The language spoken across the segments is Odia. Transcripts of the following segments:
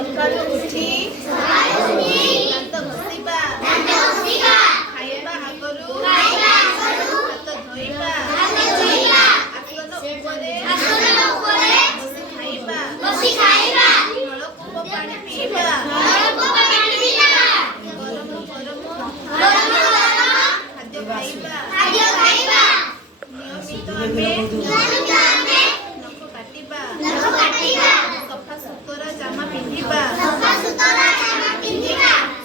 ସକାଳୁ ଉଠି ଦାନ୍ତ ଘଷିବା ଖାଇବା ଆଗରୁ ହାତ ଧୋଇବା ଆସନ ଉପରେ ବସି ଖାଇବା ନଳକୂପ ପାଣି ପିଇବା ଗରମ ଖାଦ୍ୟ ଖାଇବା ନିୟମିତ ଆମେ ନଖ କାଟିବା ସଫା ସୁତରା ଜାମା ପିନ୍ଧିବା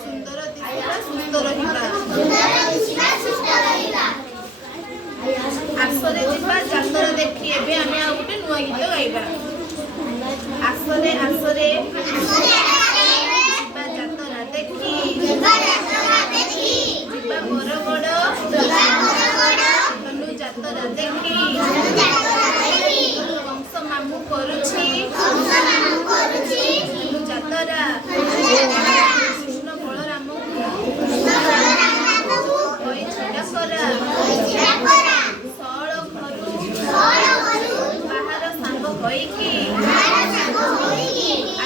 ସୁନ୍ଦର ଦିଶିବା ସୁସ୍ଥ ରହିବା ଆସରେ ଯିବା ଯାତରା ଦେଖି। ଏବେ ଆମେ ଆଉ ଗୋଟେ ନୂଆ ଗୀତ ଗାଇବା। ଆସରେ ଯିବା ଯାତରା ଦେଖି ଯିବା ବରଗଡ଼ ଧନୁ ଯାତରା ଦେଖି କଂସ ମାମୁଁ କରୁଛି ଧନୁ ଯାତରା କୃଷ୍ଣ ବଳରାମଙ୍କୁ ହୋଇ ଛିଡ଼ା କରା ସଅଳ ଘରୁ ବାହାର ସାଙ୍ଗ ହୋଇକି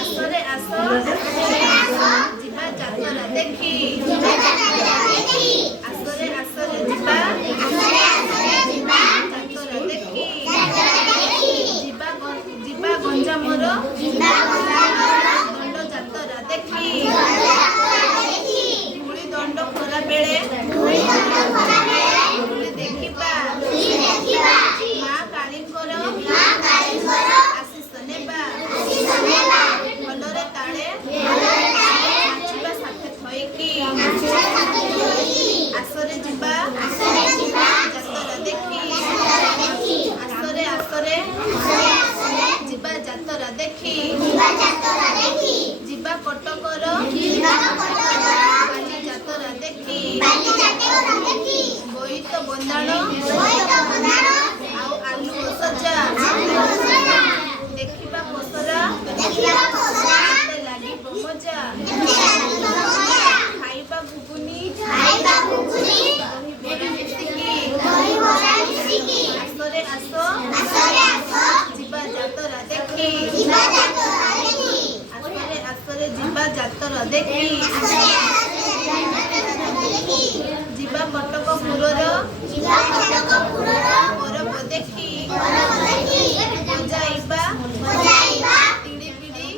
ଆସରେ ଯିବା ଯାତରା ଦେଖି ଆସରେ ଯିବା ଯାତରା ଦେଖି ଯିବା ଗଞ୍ଜାମର ଦଣ୍ଡ ଯାତରା ଦେଖି ଧୂଳି ଦଣ୍ଡ ଖରା ବେଳେ ଧୂଳି ଦେଖିବା ମା କାଳୀଙ୍କର ଆଶିଷ ନେବା ଭଲରେ ତାଳେ ନାଚିବା ସାଥେ ଥଇକି ଆସରେ ଯିବା ଯାତରା ଦେଖି ଆସରେ ଯିବା ଯାତରା ଦେଖି ଯିବା କଟକର ବାଲି ଯାତରା ଦେଖି ବୋଇତ ବନ୍ଦାଣ ଆଉ ଆଲୁଅ ସଜା ଦେଖିବା ପସରା ଲାଗିବ ମଜା ଖାଇବା ଘୁଗୁନି ଦହିବରା ମିଶିକି ଆସରେ ଯିବା ଯାତରା ଦେଖି ଆସରେ ଯିବା ଯାତରା ଦେଖି ଯିବା କଟକପୁରର ପରବ ଦେଖି ବଜାଇବା ତିଳିବିଡ଼ି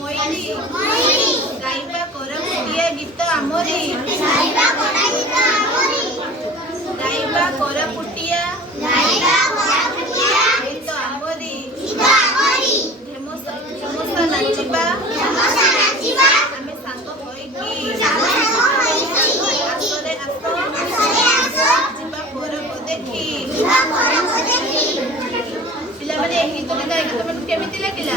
ମଇଲି ଗାଇବା କୋରାପୁଟିଆ ଗୀତ ଆମରି ଗାଇବା କୋରାପୁଟିଆ ଗୀତ ଆମରି ଢେମସା ନାଚିବା ଆମେ ସାଙ୍ଗ ହୋଇକି ଆସରେ ଯିବା ପରବ ଦେଖି। ପିଲାମାନେ ଏହି ଗୀତଟି ଗାଇକି ତମକୁ କେମିତି ଲାଗିଲା?